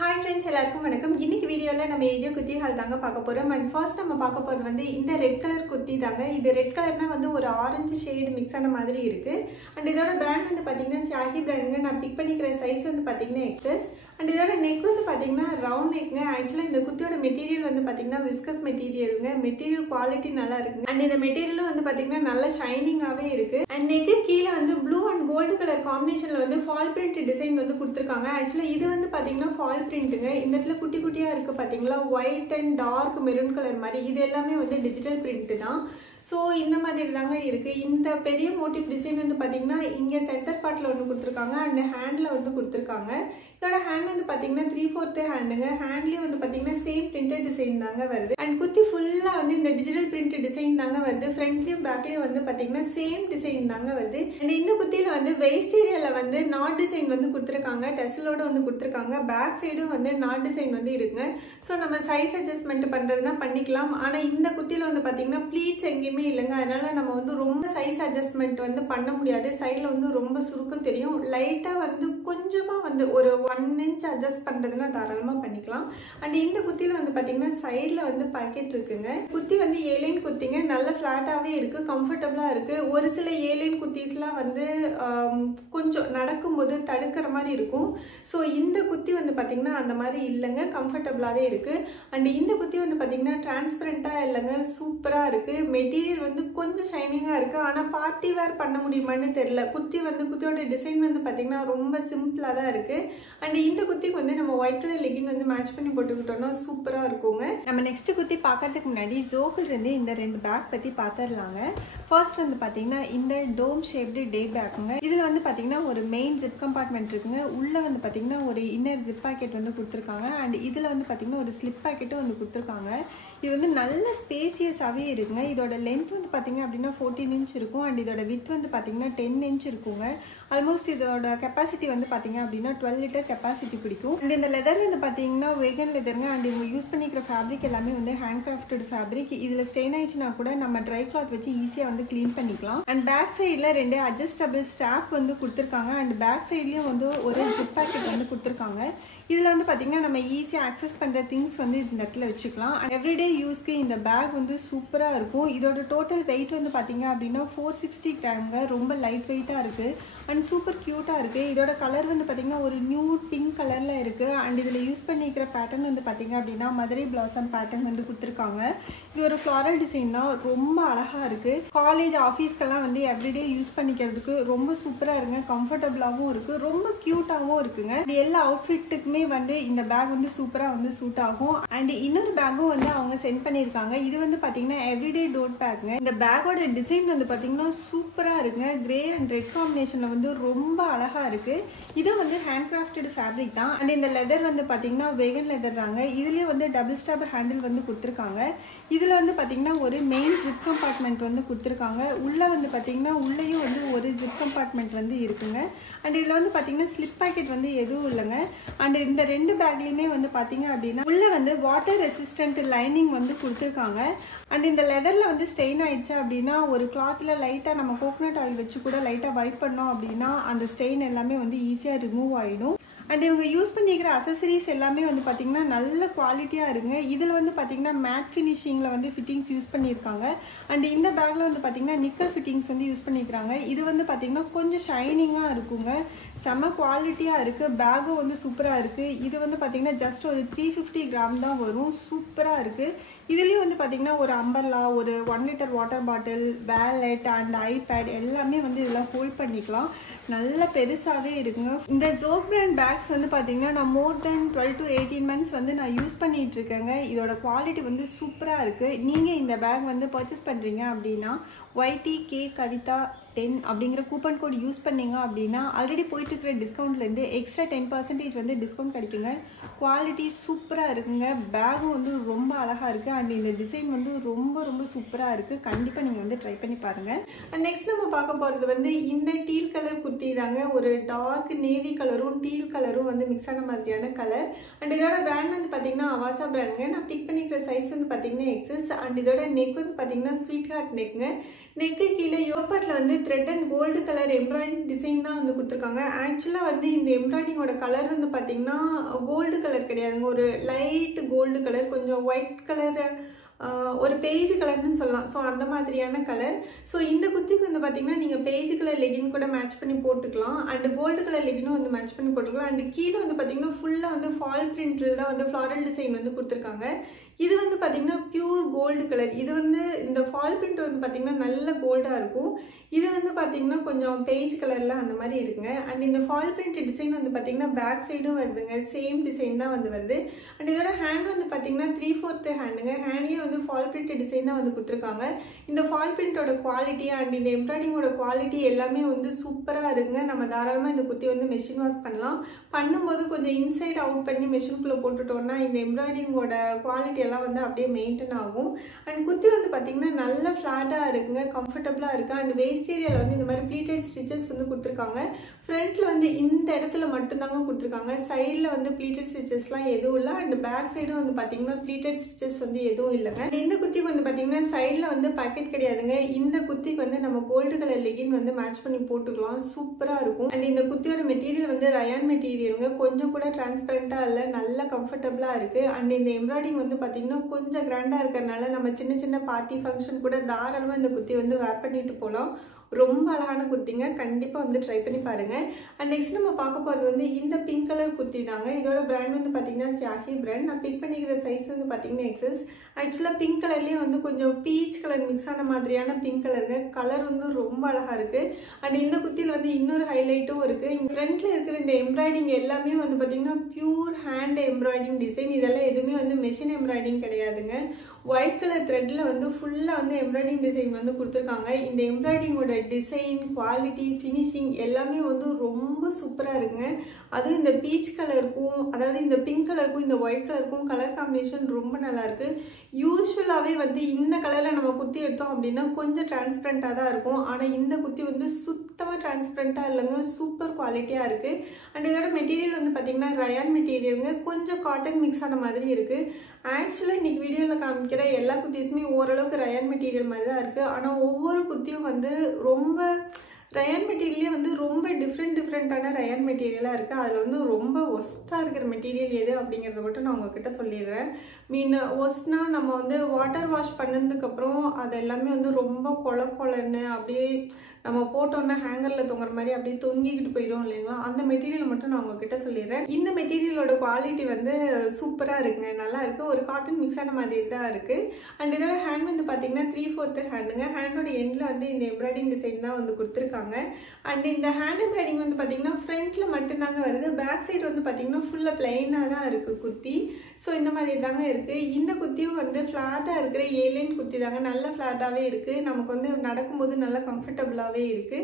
Hi friends, எல்லாருக்கும் வணக்கம். இன்னைக்கு வீடியோல நம்ம ஏஜோ குர்த்தி ஹால் தாங்க பார்க்க போறோம். And first நம்ம பார்க்க போறது வந்து இந்த ரெட் கலர் குர்த்தி தாங்க. இது ரெட் கலர்னா வந்து ஒரு ஆரஞ்சு ஷேட் மிக்ஸ் ஆன மாதிரி இருக்கு. And இதோட பிராண்ட் வந்து பாத்தீங்கன்னா சியாஹி பிராண்டுங்க. நான் பிக் பண்ணிக்கிற சைஸ் வந்து பாத்தீங்கன்னா XS. And இதோட நெக் வந்து பாத்தீங்கன்னா ரவுண்ட் நெக்ங்க. ஆக்சுவலா இந்த குர்த்தியோட மெட்டீரியல் வந்து பாத்தீங்கன்னா விஸ்கஸ் மெட்டீரியல்ங்க. மெட்டீரியல் குவாலிட்டி நல்லா இருக்குங்க. And இந்த மெட்டீரியலும் வந்து பாத்தீங்கன்னா நல்ல ஷைனிங்காவே இருக்கு. And நெக்கு கீழ வந்து ப்ளூ அண்ட் கோல்டு கலர் காம்பினேஷன்ல வந்து ஃபால் பிரிண்ட் டிசைன் வந்து கொடுத்திருக்காங்க. ஆக்சுவலா இது வந்து பாத்தீங்கன்னா ஃபால் பிரிண்ட்ங்க. இந்த இடத்துல குட்டி குட்டியா இருக்கு பாத்தீங்களா, white and dark maroon colour மாதிரி. இது எல்லாமே வந்து டிஜிட்டல் பிரிண்ட் தான். ஸோ இந்த மாதிரி தாங்க இருக்கு. இந்த பெரிய மோட்டிவ் டிசைன் வந்து பாத்தீங்கன்னா இங்க சென்டர் பார்ட்ல ஒன்று கொடுத்துருக்காங்க அண்ட் ஹேண்ட்ல வந்து கொடுத்துருக்காங்க. இதோட ஹேண்ட் வந்து பாத்தீங்கன்னா 3/4 ஹேண்டுங்க. ஹேண்ட்லயும் வந்து பாத்தீங்கன்னா சேம் பிரிண்டட் டிசைன் தாங்க வருது. அண்ட் குர்த்தி ஃபுல்லா வந்து இந்த டிஜிட்டல் பிரிண்ட் டிசைன் தாங்க வருது. ஃப்ரண்ட்லயும் பேக்லயும் வந்து பாத்தீங்கன்னா சேம் டிசைன் தாங்க வருது. அண்ட் இந்த குர்த்தியில வந்து வெயிஸ்ட் ஏரியால வந்து நாட் டிசைன் வந்து கொடுத்துருக்காங்க, டெசலோட வந்து கொடுத்துருக்காங்க. பேக் சைடும் வந்து நாட் டிசைன் வந்து இருக்குங்க. ஸோ நம்ம சைஸ் அட்ஜஸ்ட்மெண்ட் பண்றதுன்னா பண்ணிக்கலாம். ஆனா இந்த குர்த்தியில வந்து பாத்தீங்கன்னா ப்ளீட்ஸ் எங்கேயுமே இல்லைங்க. அதனால நம்ம வந்து ரொம்ப சைஸ் அட்ஜஸ்ட்மெண்ட் வந்து பண்ண முடியாது. சைட்ல வந்து ரொம்ப சுருக்கம் தெரியும். லைட்டா வந்து கொஞ்சமா வந்து ஒரு 1 inch அட்ஜஸ்ட் பண்றதுன்னா தாராளமா பண்ணிக்கலாம். அண்ட் இந்த குர்த்தியில வந்து பாத்தீங்கன்னா சைட்ல வந்து பாக்கெட் இருக்குங்க. குர்த்தி வந்து ஏலைன் குர்த்திங்க. நல்ல ஃபிளாட்டாவே இருக்கு, கம்ஃபர்டபுளா இருக்கு. ஒரு சில ஏலைன் குர்த்திஸ்லாம் வந்து கொஞ்சம் நடக்கும்போது தடுக்கிற மாதிரி இருக்கும். ஸோ இந்த குர்த்தி வந்து பாத்தீங்கன்னா அந்த மாதிரி இல்லைங்க, கம்ஃபர்டபுளாவே இருக்கு. அண்ட் இந்த குர்த்தி வந்து பாத்தீங்கன்னா டிரான்ஸ்பரண்டா இல்லைங்க, சூப்பரா இருக்கு. மெட்டீரியல் வந்து கொஞ்சம் ஷைனிங்கா இருக்கு. ஆனா பார்ட்டி வேர் பண்ண முடியுமான்னு தெரியல. குர்த்தியோட டிசைன் வந்து பாத்தீங்கன்னா ரொம்ப சிம்பிளா தான் இருக்கு. அண்ட் இந்த குர்த்திக்கு வந்து நம்ம ஒயிட் கலர் லெகின் வந்து மேட்ச் பண்ணி போட்டுக்கிட்டோம்னா சூப்பரா இருக்குங்க. நம்ம நெக்ஸ்ட் குர்த்தி பார்க்கறதுக்கு முன்னாடி ஜோக்கில் இருந்து இந்த 2 பேக் பத்தி பார்த்துடலாங்க. ஃபர்ஸ்ட் வந்து பாத்தீங்கன்னா இந்த டோம் ஷேப்டு டே பேக்குங்க. இதுல வந்து பாத்தீங்கன்னா ஒரு மெயின் ஜிப் கம்பார்ட்மெண்ட் இருக்குங்க. உள்ள வந்து பாத்தீங்கன்னா ஒரு இன்னர் ஜிப் பாக்கெட் வந்து கொடுத்துருக்காங்க. அண்ட் இதுல வந்து பாத்தீங்கன்னா ஒரு ஸ்லிப் பாக்கெட்டும் வந்து கொடுத்துருக்காங்க. இது வந்து நல்ல ஸ்பேசியஸாவே இருக்குங்க. இதோட லென்த் வந்து பாத்தீங்க அப்படின்னா 14 inch இருக்கும். அண்ட் இதோட வித் வந்து பாத்தீங்கன்னா 10 inch இருக்குங்க. ஆல்மோஸ்ட் இதோட கெப்பாசிட்டி வந்து பாத்தீங்க அப்படின்னா 12 liter கெப்பாசிட்டி பிடிக்கும். அண்ட் இந்த லெதர் வந்து பாத்தீங்கன்னா வேகன் லெதருங்க. அண்ட் இவங்க யூஸ் பண்ணிக்கிற ஃபேப்ரிக் எல்லாமே வந்து ஹேண்ட் கிராஃப்டட் ஃபேப்ரிக். இதுல ஸ்டெயின் ஆயிடுச்சுன்னா கூட நம்ம ட்ரை கிளாத் வச்சு ஈஸியா வந்து கிளீன் பண்ணிக்கலாம். அண்ட் பேக் சைட்ல 2 அட்ஜஸ்டபிள் ஸ்டாப் வந்து கொடுத்துருக்காங்க. அண்ட் பேக் சைட்லயும் வந்து ஒரு ஜிப் பாக்கெட் வந்து கொடுத்துருக்காங்க. இதுல வந்து பாத்தீங்கன்னா நம்ம ஈஸியா ஆக்சஸ் பண்ற திங்ஸ் வந்து இந்த இடத்துல வச்சுக்கலாம். எவ்ரிடே யூஸ்க்கு இந்த பேக் வந்து சூப்பரா இருக்கும். இதோட டோட்டல் வெயிட் வந்து பாத்தீங்க அப்படின்னா 460 கிராம்ங்க. ரொம்ப லைட் வெயிட்டா இருக்கு அண்ட் சூப்பர் கியூட்டா இருக்கு. இதோட கலர் வந்து பாத்தீங்கன்னா ஒரு நியூ பிங்க் கலர்ல இருக்கு. அண்ட் இதுல யூஸ் பண்ணிக்கிற பேட்டர்ன் வந்து பாத்தீங்க அப்படின்னா மதுரை பிளாசம் பேட்டர்ன் வந்து கொடுத்துருக்காங்க. இது ஒரு ஃப்ளாரல் டிசைன் தான், ரொம்ப அழகா இருக்கு. காலேஜ் ஆஃபீஸ்க்கெல்லாம் வந்து எவ்ரிடே யூஸ் பண்ணிக்கிறதுக்கு ரொம்ப சூப்பரா இருக்குங்க. கம்ஃபர்டபுளாகவும் இருக்கு, ரொம்ப கியூட்டாகவும் இருக்குங்க. எல்லா அவுட்ஃபிட்டுக்குமே வந்து இந்த பேக் வந்து சூப்பரா வந்து சூட் ஆகும். அண்ட் இன்னொரு பேக்கும் வந்து அவங்க சென்ட் பண்ணிருக்காங்க. இது வந்து பாத்தீங்கன்னா எவ்ரிடே டோட் பேக்ங்க. இந்த பேக்கோட டிசைன் வந்து பாத்தீங்கன்னா சூப்பரா இருக்குங்க. கிரே அண்ட் ரெட் காம்பினேஷன்ல வந்து ரொம்ப அழகா இருக்கு. இது வந்து ஹேண்ட் கிராஃப்டட் ஃபேப்ரிக் தான். அண்ட் இந்த லெதர் வந்து பாத்தீங்கன்னா வேகன் லெதர் தாங்க. இதுலயே வந்து டபுள் ஸ்டாப் ஹேண்டில் வந்து கொடுத்துருக்காங்க. இதுல வந்து பாத்தீங்கன்னா ஒரு மெயின் ஜிப் கம்பார்ட்மெண்ட் வந்து கொடுத்துருக்காங்க. உள்ள வந்து பாத்தீங்கன்னா உள்ளேயும் வந்து ஒரு ஜிப் கம்பார்ட்மெண்ட் வந்து இருக்குங்க. அண்ட் இதுல வந்து பாத்தீங்கன்னா ஸ்லிப் பாக்கெட் வந்து எதுவும் இல்லைங்க. அண்ட் இந்த 2 பேக்லயுமே வந்து பாத்தீங்க அப்படின்னா உள்ள வந்து வாட்டர் ரெசிஸ்டன்ட் லைனிங் வந்து கொடுத்துருக்காங்க. அண்ட் இந்த லெதர்ல வந்து ஸ்டெயின் ஆயிடுச்சு அப்படின்னா ஒரு கிளாத்ல லைட்டா நம்ம கோகனட் ஆயில் வச்சு கூட லைட்டா வைப் பண்ணோம் அப்படின்னா அந்த ஸ்டெயின் எல்லாமே வந்து ஈஸியா ரிமூவ் ஆயிடும். அண்ட் இவங்க யூஸ் பண்ணிக்கிற அசசரிஸ் எல்லாமே வந்து பாத்தீங்கன்னா நல்ல குவாலிட்டியா இருக்குங்க. இதுல வந்து பாத்தீங்கன்னா மேட் ஃபினிஷிங்ல வந்து ஃபிட்டிங்ஸ் யூஸ் பண்ணியிருக்காங்க. அண்ட் இந்த பேக்ல வந்து பாத்தீங்கன்னா நிக்கல் ஃபிட்டிங்ஸ் வந்து யூஸ் பண்ணிக்கிறாங்க. இது வந்து பாத்தீங்கன்னா கொஞ்சம் ஷைனிங்கா இருக்குங்க, செம குவாலிட்டியா இருக்கு. பேக்கும் வந்து சூப்பரா இருக்கு. இது வந்து பாத்தீங்கன்னா ஜஸ்ட் ஒரு 350 கிராம் தான் வரும். சூப்பரா இருக்கு. இதுலயும் வந்து பாத்தீங்கன்னா ஒரு அம்பர்லா, ஒரு 1 liter water bottle, wallet and iPad எல்லாமே வந்து இதெல்லாம் ஹோல்ட் பண்ணிக்கலாம். நல்ல பெருசாவே இருக்குங்க. இந்த ஜோக் பிராண்ட் பேக்ஸ் வந்து பாத்தீங்கன்னா நான் மோர் தென் 12 to 18 months வந்து நான் யூஸ் பண்ணிட்டு இருக்கேங்க. இதோட குவாலிட்டி வந்து சூப்பரா இருக்கு. நீங்க இந்த பேக் வந்து பர்ச்சேஸ் பண்றீங்க அப்படின்னா YTK கவிதா 10 அப்படிங்கிற கூப்பன் கோட் யூஸ் பண்ணீங்க அப்படின்னா ஆல்ரெடி போயிட்டு இருக்கிற டிஸ்கவுண்ட்ல இருந்து எக்ஸ்ட்ரா 10% வந்து டிஸ்கவுண்ட் கிடைக்குங்க. குவாலிட்டி சூப்பரா இருக்குங்க. பேகும் வந்து ரொம்ப அழகா இருக்கு. அண்ட் இந்த டிசைன் வந்து ரொம்ப ரொம்ப சூப்பரா இருக்கு. கண்டிப்பா நீங்க வந்து ட்ரை பண்ணி பாருங்க. நெக்ஸ்ட் நம்ம பார்க்க போறது வந்து இந்த டீல் கலர் குர்த்தி தாங்க. ஒரு டார்க் நேவி கலரும் டீல் கலரும் வந்து மிக்ஸ் ஆன மாதிரியான கலர். அண்ட் இதோட பிராண்ட் வந்து பாத்தீங்கன்னா அவாசா பிராண்டுங்க. நான் பிக் பண்ணிக்கிற சைஸ் வந்து பாத்தீங்கன்னா XS. அண்ட் இதோட நெக் வந்து பாத்தீங்கன்னா ஸ்வீட் ஹார்ட் நெக்ங்க. நெக்கு கீழே யோகப்பாட்டில் வந்து thread and gold colour embroidering design தான் வந்து கொடுத்துருக்காங்க. ஆக்சுவலாக வந்து இந்த எம்ப்ராய்டிங்கோட கலர் வந்து பார்த்தீங்கன்னா கோல்டு கலர் கிடையாதுங்க, ஒரு லைட் கோல்டு கலர், கொஞ்சம் ஒயிட் கலர், ஒரு பேஜ் கலர்னு சொல்லலாம். ஸோ அந்த மாதிரியான கலர். ஸோ இந்த குத்திக்கு வந்து பார்த்தீங்கன்னா நீங்கள் பேஜ் கலர் லெகின் கூட மேட்ச் பண்ணி போட்டுக்கலாம், அண்ட் கோல்டு கலர் லெகினும் வந்து மேட்ச் பண்ணி போட்டுக்கலாம். அண்ட் கீழே வந்து பார்த்தீங்கன்னா ஃபுல்லாக வந்து ஃபால் பிரிண்டில் தான் வந்து ஃப்ளாரல் டிசைன் வந்து கொடுத்துருக்காங்க. இது வந்து பார்த்தீங்கன்னா பியூர் கோல்டு கலர். இது வந்து இந்த ஃபால் பிரிண்ட் வந்து பார்த்தீங்கன்னா நல்ல கோல்டாக இருக்கும். இது வந்து பார்த்தீங்கன்னா கொஞ்சம் பேஜ் கலரில் அந்த மாதிரி இருக்குங்க. அண்ட் இந்த ஃபால் பிரிண்ட் டிசைன் வந்து பார்த்தீங்கன்னா பேக் சைடும் வருதுங்க, சேம் டிசைன் தான் வந்து வருது. அண்ட் இதோட ஹேண்ட் வந்து பார்த்தீங்கன்னா 3/4 ஹேண்டுங்க. ஹேண்ட்லேயே வந்து ஃபால் பிரிண்ட் டிசைன் தான் வந்து கொடுத்துருக்காங்க. இந்த ஃபால் பிரிண்டோட குவாலிட்டி அண்ட் இந்த எம்ப்ராய்டிங்கோட குவாலிட்டி எல்லாமே வந்து சூப்பராக இருக்குங்க. நம்ம தாராளமாக இந்த குத்தி வந்து மெஷின் வாஷ் பண்ணலாம். பண்ணும்போது கொஞ்சம் இன்சைட் அவுட் பண்ணி மெஷினுக்குள்ளே போட்டுட்டோம்னா இந்த எம்ப்ராய்டிங்கோட குவாலிட்டி எல்லாம் வந்து அப்படியே மெயின்டைன் ஆகும். அண்ட் குத்தி வந்து பார்த்தீங்கன்னா நல்ல ஃப்ளாட்டாக இருக்குங்க, கம்ஃபர்டபுளாக இருக்குது. அண்ட் வேஸ்ட் ஏரியாவில் வந்து இந்த மாதிரி ப்ளீட்டட் ஸ்டிச்சஸ் வந்து கொடுத்துருக்காங்க. ஃப்ரண்ட்டில் வந்து இந்த இடத்துல மட்டும்தாங்க கொடுத்துருக்காங்க, சைடில் வந்து ப்ளீட்டட் ஸ்டிச்சஸ்லாம் எதுவும் இல்லை. அண்ட் பேக் சைடும் வந்து பார்த்தீங்கன்னா ப்ளீட்டட் ஸ்டிச்சஸ் வந்து எதுவும் இல்லைங்க. இந்த குத்திக்கு வந்து பார்த்தீங்கன்னா சைடில் வந்து பாக்கெட் கிடையாதுங்க. இந்த குத்திக்கு வந்து நம்ம கோல்டு கலர் லெகின் வந்து மேட்ச் பண்ணி போட்டுக்கலாம், சூப்பராக இருக்கும். அண்ட் இந்த குத்தியோட மெட்டீரியல் வந்து ரயான் மெட்டீரியலுங்க, கொஞ்சம் கூட டிரான்ஸ்பரண்ட்டாக இல்லை, நல்லா கம்ஃபர்டபுளாக இருக்குது. அண்ட் இந்த எம்ப்ராய்டிங் வந்து பார்த்தீங்கன்னா கொஞ்சம் கிராண்டாக இருக்கிறதுனால நம்ம சின்ன சின்ன பார்ட்டி ஃபங்க்ஷன் கூட தாராளமாக இந்த குத்தி வந்து வேர் பண்ணிட்டு போகலாம். ரொம்ப அழகான குத்திங்க, கண்டிப்பாக வந்து ட்ரை பண்ணி பாருங்கள். அண்ட் நெக்ஸ்ட் நம்ம பார்க்க போகிறது வந்து இந்த பிங்க் கலர் குத்தி தாங்க. இதோட பிராண்ட் வந்து பார்த்தீங்கன்னா சியாஹி பிராண்ட். நான் பிக் பண்ணிக்கிற சைஸ் வந்து பார்த்தீங்கன்னா எக்ஸஸ். ஆக்சுவலாக பிங்க் கலர்லேயே வந்து கொஞ்சம் பீச் கலர் மிக்ஸ் ஆன மாதிரியான பிங்க் கலருங்க. கலர் வந்து ரொம்ப அழகாக இருக்குது. அண்ட் இந்த குத்தியில் வந்து இன்னொரு ஹைலைட்டும் இருக்குது. இங்கே ஃப்ரண்ட்டில் இருக்கிற இந்த எம்ப்ராய்டிங் எல்லாமே வந்து பார்த்தீங்கன்னா பியூர் ஹேண்ட் எம்ப்ராய்டிங் டிசைன். இதெல்லாம் எதுவுமே வந்து மெஷின் எம்ப்ராய்டிங் கிடையாதுங்க. ஒயிட் கலர் த்ரெட்டில் வந்து ஃபுல்லாக வந்து எம்ப்ராய்டிங் டிசைன் வந்து கொடுத்துருக்காங்க. இந்த எம்ப்ராய்டிங்கோட டிசைன், குவாலிட்டி, ஃபினிஷிங் எல்லாமே வந்து ரொம்ப சூப்பராக இருக்குங்க. அதுவும் இந்த பீச் கலருக்கும், அதாவது இந்த பிங்க் கலருக்கும் இந்த ஒயிட் கலருக்கும் கலர் காம்பினேஷன் ரொம்ப நல்லாயிருக்கு. யூஸ்வலாகவே வந்து இந்த கலரில் நம்ம குத்தி எடுத்தோம் அப்படின்னா கொஞ்சம் டிரான்ஸ்பரண்ட்டாக தான் இருக்கும். ஆனால் இந்த குத்தி வந்து சுத்தமாக டிரான்ஸ்பரண்ட்டாக இல்லைங்க, சூப்பர் குவாலிட்டியாக இருக்குது. அண்ட் இதோட மெட்டீரியல் வந்து பார்த்திங்கன்னா ரயான் மெட்டீரியலுங்க, கொஞ்சம் காட்டன் மிக்ஸ் ஆன மாதிரி இருக்குது. ஆக்சுவலாக இன்றைக்கி வீடியோவில் காமிக்கிற எல்லா குத்திஸுமே ஓரளவுக்கு ரயான் மெட்டீரியல் மாதிரி தான் இருக்குது. ஆனால் ஒவ்வொரு குத்தியும் வந்து ரொம்ப ரயான் மெட்டீரியலே வந்து ரொம்ப டிஃப்ரெண்ட்டான ரயான் மெட்டீரியலாக இருக்குது. அதில் வந்து ரொம்ப ஒஸ்ட்டாக இருக்கிற மெட்டீரியல் எது அப்படிங்கிறத மட்டும் நான் உங்ககிட்ட சொல்லிடுறேன். ஒஸ்ட்னா நம்ம வந்து வாட்டர் வாஷ் பண்ணதுக்கப்புறம் அது எல்லாமே வந்து ரொம்ப கொலன்னு அப்படியே நம்ம போட்டோன்னா ஹேங்கரில் தொங்குற மாதிரி அப்படியே தொங்கிக்கிட்டு போயிடும் இல்லைங்களா, அந்த மெட்டீரியல் மட்டும் நான் உங்ககிட்ட சொல்லிடுறேன். இந்த மெட்டீரியலோட குவாலிட்டி வந்து சூப்பராக இருக்குங்க, நல்லா இருக்குது. ஒரு காட்டன் மிக்ஸ் ஆன மாதிரி தான் இருக்குது. அண்ட் இதோட ஹேண்ட் வந்து பார்த்தீங்கன்னா 3/4 ஹேண்டுங்க. ஹேண்டோட எண்டில் வந்து இந்த எம்ப்ராய்டிங் டிசைன் தான் வந்து கொடுத்துருக்காங்க. அண்ட் இந்த ஹேண்ட் எம்ப்ராய்டிங் வந்து பார்த்தீங்கன்னா ஃப்ரண்ட்டில் மட்டும்தாங்க வருது. பேக் சைடு வந்து பார்த்தீங்கன்னா ஃபுல்லாக பிளைனாக தான் இருக்குது குத்தி. ஸோ இந்த மாதிரி தாங்க இருக்குது. இந்த குத்தியும் வந்து ஃப்ளாட்டாக இருக்கிற ஏலியன் குத்தி தாங்க, நல்ல ஃப்ளாட்டாகவே இருக்குது. நமக்கு வந்து நடக்கும்போது நல்லா கம்ஃபர்டபுளாக இருக்கு.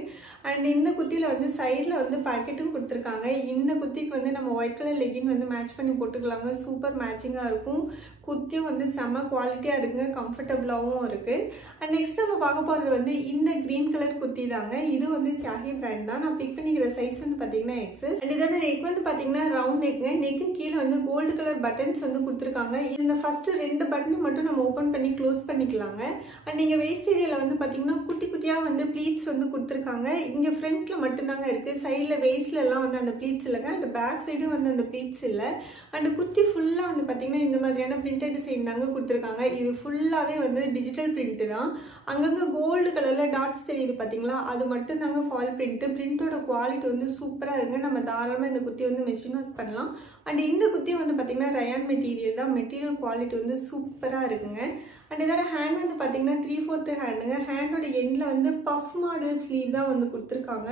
அண்ட் இந்த குத்தியில வந்து சைடில் வந்து பாக்கெட்டும் கொடுத்துருக்காங்க. இந்த குத்திக்கு வந்து நம்ம ஒயிட் கலர் லெகின் வந்து மேட்ச் பண்ணி போட்டுக்கலாங்க, சூப்பர் மேட்சிங்காக இருக்கும். குத்தியும் வந்து செம்ம குவாலிட்டியாக இருக்குங்க, கம்ஃபர்டபுளாகவும் இருக்குது. அண்ட் நெக்ஸ்ட் நம்ம பார்க்க போகிறது வந்து இந்த க்ரீன் கலர் குத்தி தாங்க. இது வந்து சியாஹி பிராண்ட் தான். நான் பிக் பண்ணிக்கிற சைஸ் வந்து பார்த்தீங்கன்னா எக்ஸஸ். அண்ட் இதோட நெக் வந்து பார்த்தீங்கன்னா ரவுண்ட் நெக்குங்க. நெக்கு கீழே வந்து கோல்டு கலர் பட்டன்ஸ் வந்து கொடுத்துருக்காங்க. இந்த ஃபர்ஸ்ட் 2 பட்டனை மட்டும் நம்ம ஓப்பன் பண்ணி க்ளோஸ் பண்ணிக்கலாங்க. அண்ட் நீங்கள் வேஸ்ட் ஏரியாவில் வந்து பார்த்தீங்கன்னா குட்டி குட்டியாக வந்து ப்ளீட்ஸ் வந்து கொடுத்துருக்காங்க. இங்கே ஃப்ரண்ட்டில் மட்டும்தாங்க இருக்குது, சைடில் வேஸ்ட்லலாம் வந்து அந்த ப்ளீட்ஸ் இல்லைங்க. அண்ட் பேக் சைடும் வந்து அந்த ப்ளீட்ஸ் இல்லை. அண்ட் குத்தி ஃபுல்லாக வந்து பார்த்தீங்கன்னா இந்த மாதிரியான பிரிண்டட் டிசைன் தாங்க கொடுத்துருக்காங்க. இது ஃபுல்லாகவே வந்து டிஜிட்டல் பிரிண்ட்டு தான். அங்கங்கே கோல்டு கலரில் டாட்ஸ் தெரியுது பார்த்தீங்களா, அது மட்டும் தாங்க ஃபால் பிரிண்ட்டு. பிரிண்டோட குவாலிட்டி வந்து சூப்பராக இருக்குங்க. நம்ம தாராளமாக இந்த குத்தி வந்து மெஷின் வாஷ் பண்ணலாம். அண்ட் இந்த குத்தி வந்து பார்த்தீங்கன்னா ரயான் மெட்டீரியல் தான். மெட்டீரியல் குவாலிட்டி வந்து சூப்பராக இருக்குங்க. அண்ட் இதோட ஹேண்ட் வந்து பார்த்தீங்கன்னா 3/4 ஹேண்டுங்க. ஹேண்டோட எண்டில் வந்து பஃப் மாடல் ஸ்லீவ் தான் வந்து கொடுத்துருக்காங்க.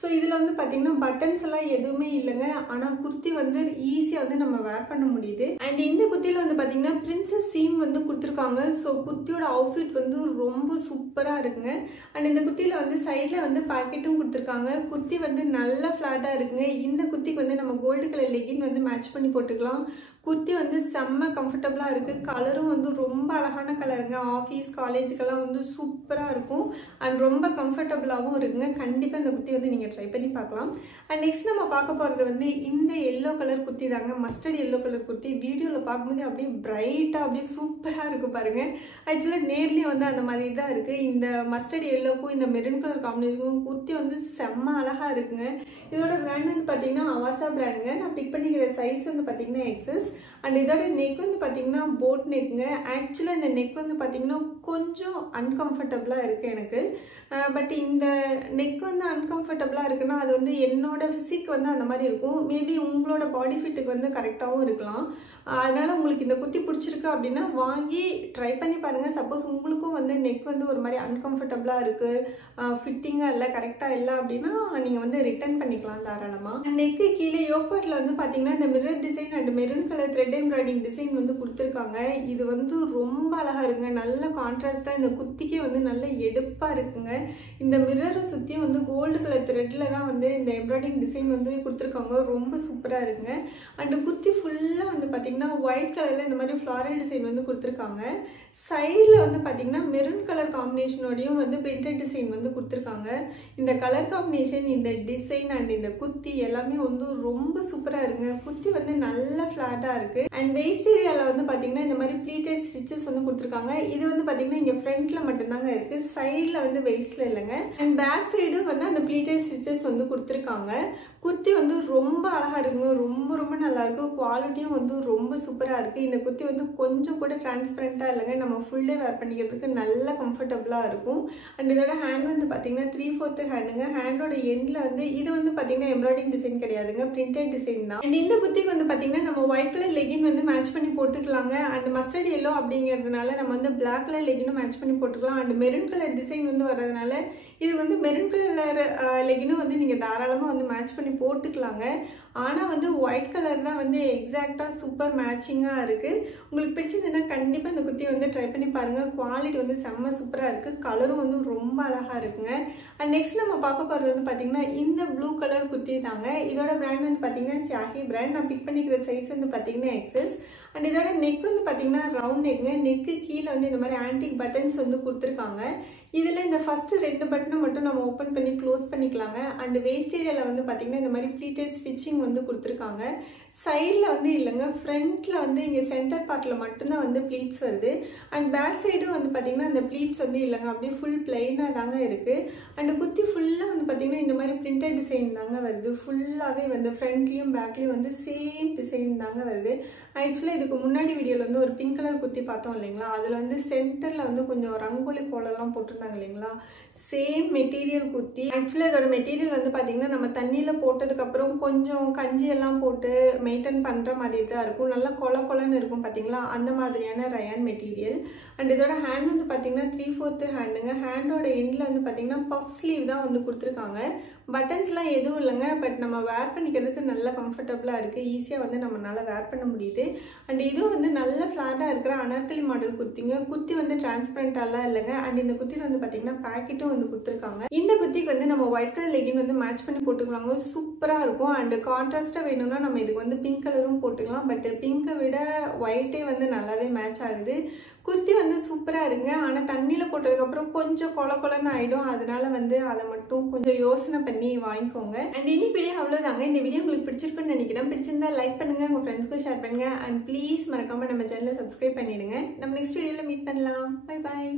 ஸோ இதில் வந்து பார்த்தீங்கன்னா பட்டன்ஸ் எல்லாம் எதுவுமே இல்லைங்க. ஆனால் குர்த்தி வந்து ஈஸியாக வந்து நம்ம வேர் பண்ண முடியுது. அண்ட் இந்த குர்த்தியில் வந்து பார்த்தீங்கன்னா பிரின்சஸ் சீம் வந்து கொடுத்துருக்காங்க. ஸோ குர்த்தியோட அவுட்ஃபிட் வந்து ரொம்ப சூப்பராக இருக்குங்க. அண்ட் இந்த குர்த்தியில் வந்து சைடில் வந்து பாக்கெட்டும் கொடுத்துருக்காங்க. குர்த்தி வந்து நல்லா ஃப்ளாட்டாக இருக்குங்க. இந்த குர்த்திக்கு வந்து நம்ம கோல்டு கலர் லெகின் வந்து மேட்ச் பண்ணி போட்டுக்கலாம். குர்த்தி வந்து செம்ம கம்ஃபர்டபுளாக இருக்குது. கலரும் வந்து ரொம்ப அழகான சூப்பரான கலருங்க. ஆஃபீஸ் காலேஜுக்கெல்லாம் வந்து சூப்பராக இருக்கும் அண்ட் ரொம்ப கம்ஃபர்டபுளாகவும் இருக்குங்க. கண்டிப்பாக இந்த குர்த்தி வந்து நீங்கள் ட்ரை பண்ணி பார்க்கலாம். அண்ட் நெக்ஸ்ட் நம்ம பார்க்க போகிறது வந்து இந்த எல்லோ கலர் குர்த்தி தாங்க. மஸ்டர்ட் எல்லோ கலர் குர்த்தி வீடியோவில் பார்க்கும்போது அப்படியே பிரைட்டாக அப்படியே சூப்பராக இருக்குது பாருங்கள். ஆக்சுவலாக நேர்லேயும் வந்து அந்த மாதிரி தான் இருக்குது. இந்த மஸ்டர்ட் எல்லோக்கும் இந்த மெரூன் கலர் காம்பினேஷனுக்கும் குர்த்தி வந்து செம்ம அழகாக இருக்குங்க. இதோட பிராண்ட் வந்து பார்த்தீங்கன்னா அவாசா பிராண்டுங்க. நான் பிக் பண்ணிக்கிற சைஸ் வந்து பார்த்தீங்கன்னா எக்ஸஸ். அண்ட் இதோட நெக் வந்து பார்த்தீங்கன்னா போட் நெக்குங்க. ஆக்சுவலாக இந்த நெக் வந்து பார்த்தீங்கன்னா கொஞ்சம் அன்கம்ஃபர்டபுளாக இருக்குது எனக்கு. பட் இந்த நெக் வந்து அன்கம்ஃபர்டபுளாக இருக்குன்னா அது வந்து என்னோட ஃபிசிக் வந்து அந்த மாதிரி இருக்கும். மேபி உங்களோட பாடி ஃபிட்டுக்கு வந்து கரெக்டாகவும் இருக்கலாம். அதனால உங்களுக்கு இந்த குர்த்தி பிடிச்சிருக்கு அப்படின்னா வாங்கி ட்ரை பண்ணி பாருங்கள். சப்போஸ் உங்களுக்கும் வந்து நெக் வந்து ஒரு மாதிரி அன்கம்ஃபர்டபுளாக இருக்குது, ஃபிட்டிங்காக இல்லை, கரெக்டாக இல்லை அப்படின்னா நீங்கள் வந்து ரிட்டர்ன் பண்ணிக்கலாம் தாராளமாக. நெக்கு கீழே யோக்பாட்டில் வந்து பார்த்தீங்கன்னா இந்த mirror design and maroon colour thread embroidering design வந்து கொடுத்துருக்காங்க. இது வந்து ரொம்ப அழகாக இருக்குங்க. நல்ல கான்ட்ராஸ்டாக இந்த குர்த்திக்கே வந்து நல்ல எடுப்பாக இருக்குங்க. இந்த மிரரை சுற்றியும் வந்து கோல்டு கலர் த்ரெட்டில் தான் வந்து இந்த எம்ப்ராய்டிங் டிசைன் வந்து கொடுத்துருக்காங்க. ரொம்ப சூப்பராக இருக்குங்க. அண்ட் குர்த்தி ஃபுல்லாக வந்து பார்த்தீங்கன்னா ஒயிட் கலரில் இந்த மாதிரி ஃப்ளாரல் டிசைன் வந்து கொடுத்துருக்காங்க. சைடில் வந்து பார்த்தீங்கன்னா மெரூன் கலர் காம்பினேஷனோடையும் வந்து பிரிண்டட் டிசைன் வந்து கொடுத்துருக்காங்க. இந்த கலர் காம்பினேஷன், இந்த டிசைன் அண்ட் இந்த குர்த்தி எல்லாமே வந்து ரொம்ப சூப்பராக இருக்குங்க. குர்த்தி வந்து நல்ல ஃப்ளாட்டாக இருக்குது. அண்ட் வெயிஸ்ட் ஏரியாவில் வந்து பார்த்தீங்கன்னா இந்த மாதிரி ப்ளீட்டட் ஸ்டிச்சஸ் வந்து கொடுத்துருக்காங்க. இது வந்து பார்த்தீங்கன்னா இங்கே ஃப்ரண்ட்டில் மட்டும்தாங்க இருக்குது, சைடில் வந்து வெயிஸ்டில் இல்லைங்க. அண்ட் பேக் சைடும் வந்து அந்த ப்ளீட்டட் ஸ்டிச்சஸ் வந்து கொடுத்துருக்காங்க. குர்த்தி வந்து ரொம்ப அழகாக இருக்குங்க. ரொம்ப ரொம்ப நல்லா இருக்கு. குவாலிட்டியும் வந்து ரொம்ப சூப்பராக இருக்குது. இந்த குர்த்தி வந்து கொஞ்சம் கூட டிரான்ஸ்பரண்ட்டாக இல்லைங்க. நம்ம ஃபுல் டே வேர் பண்ணிக்கிறதுக்கு நல்ல கம்ஃபர்டபுளாக இருக்கும். அண்ட் இதோட ஹேண்ட் வந்து பார்த்தீங்கன்னா 3/4 ஹேண்டுங்க. ஹேண்டோட எண்டில் வந்து இது வந்து பார்த்தீங்கன்னா எம்ப்ராய்டிங் டிசைன் கிடையாதுங்க, பிரிண்டட் டிசைன் தான். அண்ட் இந்த குர்த்திக்கு வந்து பார்த்தீங்கன்னா நம்ம ஒயிட் கலர் லெகின் வந்து மேட்ச் பண்ணி போட்டுக்கலாங்க. அண்ட் மஸ்டர்ட் எல்லோ அப்படிங்கிறதுனால நம்ம வந்து பிளாக் கலர் லெகினும் மேட்ச் பண்ணி போட்டுக்கலாம். அண்ட் மெரூன் கலர் டிசைன் வந்து வர்றதுனால இது வந்து மெரூன் கலர் லெகினும் வந்து நீங்கள் தாராளமாக வந்து மேட்ச் பண்ணி போட்டுக்கலாங்க. ஆனால் வந்து ஒயிட் கலர் தான் வந்து எக்ஸாக்டாக சூப்பர் மேட்சிங்காக இருக்குது. உங்களுக்கு பிடிச்சதுன்னா கண்டிப்பாக இந்த குர்த்தி வந்து ட்ரை பண்ணி பாருங்கள். குவாலிட்டி வந்து செம்ம சூப்பராக இருக்குது. கலரும் வந்து ரொம்ப அழகாக இருக்குங்க. அண்ட் நெக்ஸ்ட் நம்ம பார்க்க போகிறது வந்து பார்த்தீங்கன்னா இந்த ப்ளூ கலர் குர்த்தி தாங்க. இதோட பிராண்ட் வந்து பார்த்தீங்கன்னா சியாஹி பிராண்ட். நான் பிக் பண்ணிக்கிற சைஸ் வந்து பார்த்தீங்கன்னா எக்ஸஸ். அண்ட் இதோட நெக் வந்து பார்த்தீங்கன்னா ரவுண்ட் நெக்குங்க. நெக்கு கீழே வந்து இந்த மாதிரி ஆன்டிக் பட்டன்ஸ் வந்து கொடுத்துருக்காங்க. இதில் இந்த ஃபர்ஸ்ட் 2 பட்டனை மட்டும் நம்ம ஓப்பன் பண்ணி க்ளோஸ் பண்ணிக்கலாங்க. அண்ட் வேஸ்ட் ஏரியாவில் வந்து பார்த்தீங்கன்னா இந்த மாதிரி ப்ளீட்டட் ஸ்டிச்சிங் வந்து கொடுத்துருக்காங்க. சைடில் வந்து இல்லைங்க, ஃப்ரண்ட்டில் வந்து இங்கே சென்டர் பார்ட்டில் மட்டும்தான் வந்து ப்ளீட்ஸ் வருது. அண்ட் பேக் சைடும் வந்து பார்த்தீங்கன்னா அந்த ப்ளீட்ஸ் வந்து இல்லைங்க, அப்படியே ஃபுல் பிளைனாக தாங்க இருக்குது. அண்ட் குர்த்தி ஃபுல்லாக வந்து பார்த்தீங்கன்னா இந்த மாதிரி பிரிண்டட் டிசைன் தாங்க வருது. ஃபுல்லாகவே வந்து ஃப்ரண்ட்லேயும் பேக்லேயும் வந்து சேம் டிசைன் தாங்க வருது. ஆக்சுவலாக இதுக்கு முன்னாடி வீடியோவில் வந்து ஒரு பிங்க் கலர் குர்த்தி பார்த்தோம் இல்லைங்களா, அதில் வந்து சென்டரில் வந்து கொஞ்சம் ரங்கோலி கோலெல்லாம் போட்டிருந்தாங்க இல்லைங்களா, சேம் மெட்டீரியல் குர்த்தி. ஆக்சுவலாக இதோட மெட்டீரியல் வந்து பார்த்தீங்கன்னா நம்ம தண்ணியில் போட்டதுக்கப்புறம் கொஞ்சம் கஞ்சி எல்லாம் போட்டு மெயின்டைன் பண்ணுற மாதிரி தான் இருக்கும். நல்லா கொலன்னு இருக்கும் பார்த்தீங்களா, அந்த மாதிரியான ரயான் மெட்டீரியல். அண்ட் இதோட ஹேண்ட் வந்து பார்த்தீங்கன்னா 3/4 ஹேண்டுங்க. ஹேண்டோட எண்டில் வந்து பார்த்தீங்கன்னா பஃப் ஸ்லீவ் தான் வந்து கொடுத்துருக்காங்க. பட்டன்ஸ்லாம் எதுவும் இல்லைங்க. பட் நம்ம வேர் பண்ணிக்கிறதுக்கு நல்லா கம்ஃபர்டபுளாக இருக்குது. ஈஸியாக வந்து நம்மளால் வேர் பண்ண முடியுது. அண்ட் இதுவும் வந்து நல்ல ஃப்ளாட்டாக இருக்கிற அனார்கலி மாடல் குர்த்திங்க. குர்த்தி வந்து டிரான்ஸ்பரண்டாலாம் இல்லைங்க. அண்ட் இந்த குர்த்தியில் வந்து பார்த்தீங்கன்னா பேக்கெட்டும் வந்து கொடுத்துருக்காங்க. இந்த குர்த்திக்கு வந்து நம்ம ஒயிட் கலர் லெகின் வந்து மேட்ச் பண்ணி போட்டுக்கலாங்க. சூப்பராக இருக்கும். அண்ட் கான்ட்ராஸ்ட்டாக வேணும்னா நம்ம இதுக்கு வந்து பிங்க் கலரும் போட்டுக்கலாம். பட் பிங்கை விட ஒயிட்டே வந்து நல்லாவே மேட்ச் ஆகுது. குர்த்தி வந்து சூப்பராக இருக்குங்க. ஆனால் தண்ணியில் போட்டதுக்கப்புறம் கொஞ்சம் கொலன்னு ஆகிடும். அதனால வந்து அதை மட்டும் கொஞ்சம் யோசனை பண்ணி வாங்கிக்கோங்க. அண்ட் இன்னைக்கு வீடியோ அவ்வளோதாங்க. இந்த வீடியோ உங்களுக்கு பிடிச்சிருக்குன்னு நினைக்கிறேன். பிடிச்சிருந்தா லைக் பண்ணுங்கள், உங்கள் ஃப்ரெண்ட்ஸ்க்கும் ஷேர் பண்ணுங்கள். அண்ட் ப்ளீஸ் மறக்காமல் நம்ம சேனலை சப்ஸ்கிரைப் பண்ணிவிடுங்க. நம்ம நெக்ஸ்ட் வீடியோவில் மீட் பண்ணலாம். Bye bye.